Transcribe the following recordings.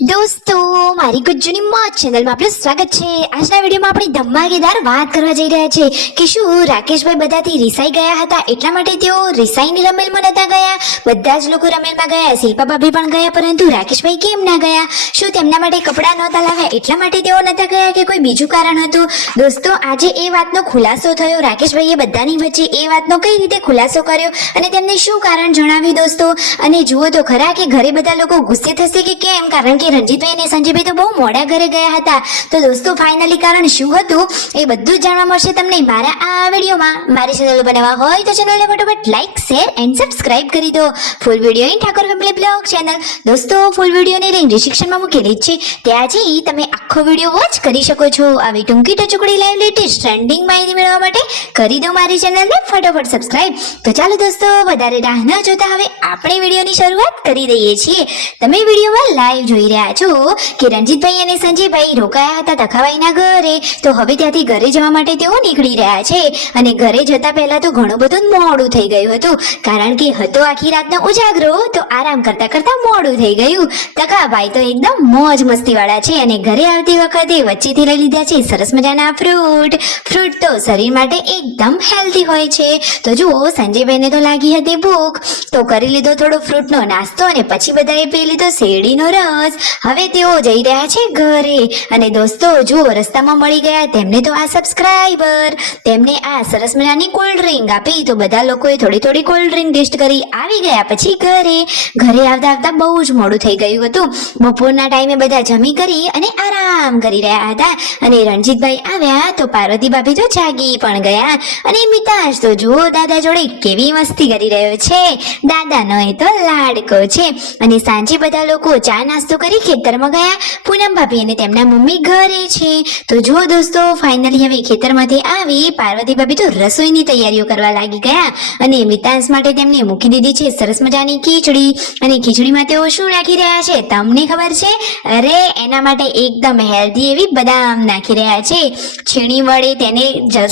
દોસ્તો મારી ગુજ્જુની મોજ ચેનલમાં આપનું સ્વાગત છે। આજના વિડીયોમાં આપણે ધમાકેદાર વાત કરવા જઈ રહ્યા છે કે શું રાકેશભાઈ બધાથી રિસાઈ ગયા હતા એટલા માટે તેઓ રિસાઈની રમેલમાં નતા ગયા। બધા જ લોકો રમેલમાં ગયા, શિલ્પા ભાભી પણ ગયા, પરંતુ રાકેશભાઈ કેમ ના ગયા? શું તેમના માટે કપડાં નહોતા લાવ્યા એટલા માટે તેઓ નતા ગયા કે કોઈ બીજું કારણ હતું? દોસ્તો આજે એ વાતનો ખુલાસો થયો। રાકેશભાઈએ બધાની વચ્ચે એ વાતનો કઈ રીતે ખુલાસો કર્યો અને તેમને શું કારણ જણાવ્યું દોસ્તો। અને જુઓ તો ખરા કે ઘરે બધા લોકો ગુસ્સે થશે કે કેમ, કારણ કે રણજીતભાઈ અને સંજયભાઈ તો બહુ મોડા ઘરે ગયા હતા। તો દોસ્તો ફાઇનલી કારણ શું હતું એ બધું જ જાણવા મળશે તમને મારા આ વિડીયોમાં। મારી ચેનલ બનાવવા હોય તો ચેનલને ફટાફટ લાઈક, શેર એન્ડ સબસ્ક્રાઇબ કરી દો। Full video in Thakor family blog channel દોસ્તો ફૂલ વિડીયોની લિંક ડિસ્ક્રિપ્શનમાં મૂકેલી જ છે, ત્યાં જઈ તમે આખો વિડીયો વોચ કરી શકો છો। આવી ટૂંકી ટચુકડી લાઈવ લેટેસ્ટ ટ્રેન્ડિંગ માહિતી મેળવવા માટે કરી દો મારી ચેનલને ફટાફટ સબસ્ક્રાઇબ। તો ચાલો દોસ્તો વધારે રાહ ન જોતા હવે આપણે વિડીયોની શરૂઆત કરી દઈએ છીએ। તમે વિડીયોમાં લાઈવ જોઈ રહ્યા છો કે રણજીતભાઈ અને સંજયભાઈ રોકાયા હતા તખાભાઈના ઘરે, તો હવે ત્યાંથી ઘરે જવા માટે તેઓ નીકળી રહ્યા છે। અને ઘરે જતા પહેલા તો ઘણું બધું મોડું થઈ ગયું હતું, કારણ કે હતો આખી રાતનો ઉજાગરો, તો આરામ કરતા કરતા મોડું થઈ ગયું। તખાભાઈ તો એકદમ મોજ મસ્તી વાળા છે અને ઘરે આવતી વખતે વચ્ચેથી લઈ લીધા છે સરસ મજાના ફ્રૂટ તો શરીર માટે એકદમ હેલ્ધી હોય છે। તો જુઓ સંજયભાઈને તો લાગી હતી ભૂખ, તો કરી લીધો થોડો ફ્રૂટનો નાસ્તો અને પછી બધાએ પી લીધો શેરડીનો રસ। હવે તેઓ જઈ રહ્યા છે ઘરે અને દોસ્તો જુઓ રસ્તામાં મળી ગયા તેમને તો આ સબસ્ક્રાઇબર, તેમને આ સરસ મજાની કોલ્ડ ડ્રિંક આપી, તો બધા લોકોએ થોડી થોડી કોલ્ડ ડ્રિંક ટેસ્ટ કરી આવી ગયા। પછી ઘરે આવતા આવતા બહુ જ મોડું થઈ ગયું હતું। બપોરના ટાઈમે બધા જમી કરી અને આરામ કરી રહ્યા હતા અને રણજીતભાઈ આવ્યા તો પાર્વતી ભાભી તો જાગી પણ ગયા અને મિતાજ તો જુઓ દાદા જોડે કેવી મસ્તી કરી રહ્યો છે। દાદાનો એ તો લાડકો છે। અને સાંજે બધા લોકો ચા નાસ્તો કરી ખેતરમાં ગયા, પૂનમ ભાભી અને તેમના મમ્મી ઘરે છે। તો જુઓ દોસ્તો ફાઇનલી હવે ખેતરમાંથી આવી પાર્વતી ભાભી તો રસોઈની તૈયારીઓ કરવા લાગી ગયા અને મિતાંશ માટે તેમને મૂકી દીધી છે સરસ મજાની ખીચડી। અને ખીચડીમાં તેઓ શું નાખી રહ્યા છે તમને ખબર છે? અરે એના માટે એકદમ હેલ્ધી એવી બદામ નાખી રહ્યા છે। છીણી વડે તેને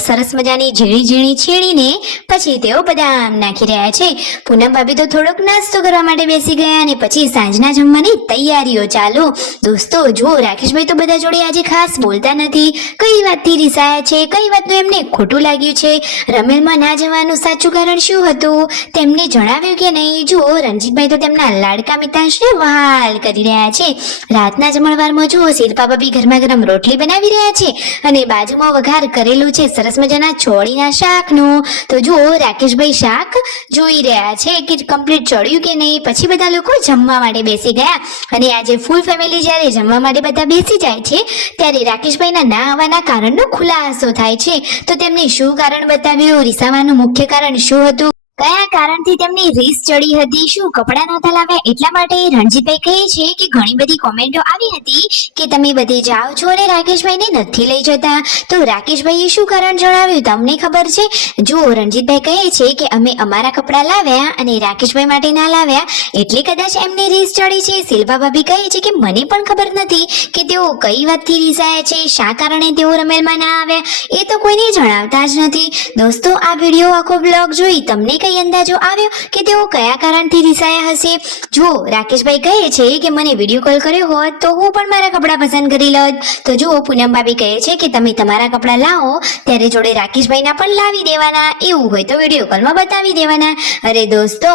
સરસ મજાની ઝીણી ઝીણી છીણીને પછી તેઓ બદામ નાખી રહ્યા છે। પૂનમ ભાભી તો થોડોક નાસ્તો કરવા માટે બેસી ગયા અને પછી સાંજના જમવાની તૈયારીઓ ચાલુ। દોસ્તો જુઓ રાકેશભાઈ તો બધા જોડે આજે ખાસ બોલતા નથી, કઈ વાતથી રિસાયા છે, કઈ વાતનું એમને ખોટું લાગ્યું છે, રમેલમાં ના જવાનું સાચું કારણ શું હતું તેમને જણાવ્યું કે નહીં? જુઓ રણજીતભાઈ તો તેમના લાડકા મિતાંશને વહાલ કરી રહ્યા છે। રાતના જમણવારમાં જુઓ શિલ્પા ભાભી ગરમા ગરમ રોટલી બનાવી રહ્યા છે અને બાજુમાં વઘાર કરેલું છે સરસ મજાના ચોળીના શાકનું। તો જુઓ રાકેશભાઈ શાક જોઈ રહ્યા છે કે કમ્પ્લીટ ચડ્યું કે નહીં। પછી બધા લોકો જમવા માટે બેસી ગયા અને આજે ફૂલ ફેમિલી જ્યારે જમવા માટે બધા બેસી જાય છે ત્યારે રાકેશભાઈના ના આવવાના કારણનો ખુલાસો થાય છે। તો તેમને શું કારણ બતાવ્યું? રિસાવાનું મુખ્ય કારણ શું હતું? કયા કારણથી તેમની રીસ ચડી હતી? શું કપડાં નહોતા લાવ્યા એટલા માટે? રણજીતભાઈ કહે છે કે ઘણી બધી કોમેન્ટો આવી હતી કે તમે બધે જાઓ છો અને રાકેશભાઈને નથી લઈ જતા। તો રાકેશભાઈએ શું કારણ જણાવ્યું તમને ખબર છે? જુઓ રણજીતભાઈ કહે છે કે અમે અમારા કપડાં લાવ્યા અને રાકેશભાઈ માટે ના લાવ્યા એટલે કદાચ એમને રીસ ચડી છે। શિલ્પા ભાભી કહે છે કે મને પણ ખબર નથી કે તેઓ કઈ વાતથી રીસાયા છે, શા કારણે તેઓ રમેલમાં ના આવ્યા એ તો કોઈને જણાવતા જ નથી। દોસ્તો આ વિડીયો આખો બ્લોગ જોઈ તમને કઈ અંદાજો આવ્યો કે તેઓ કયા કારણથી રિસાયા હશે? જુઓ રાકેશભાઈ કહે છે કે મને વિડીયો કોલ કર્યો હોત તો હું પણ મારા કપડાં પસંદ કરી લોત। તો જુઓ પૂનમ ભાભી કહે છે કે તમે તમારા કપડાં લાવો ત્યારે જોડે રાકેશભાઈના પણ લાવી દેવાના, એવું હોય તો વિડીયો કોલમાં બતાવી દેવાના। અરે દોસ્તો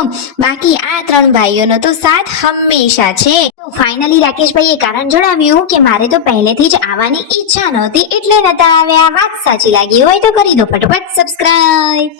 બાકી આ ત્રણ ભાઈઓનો તો સાથ હંમેશા છે। તો ફાઇનલી રાકેશભાઈએ કારણ જણાવ્યું કે મારે તો પહેલેથી જ આવવાની ઈચ્છા નહોતી એટલે નતા આવ્યા। વાત સાચી લાગી હોય તો કરી દો ફટાફટ સબસ્ક્રાઇબ।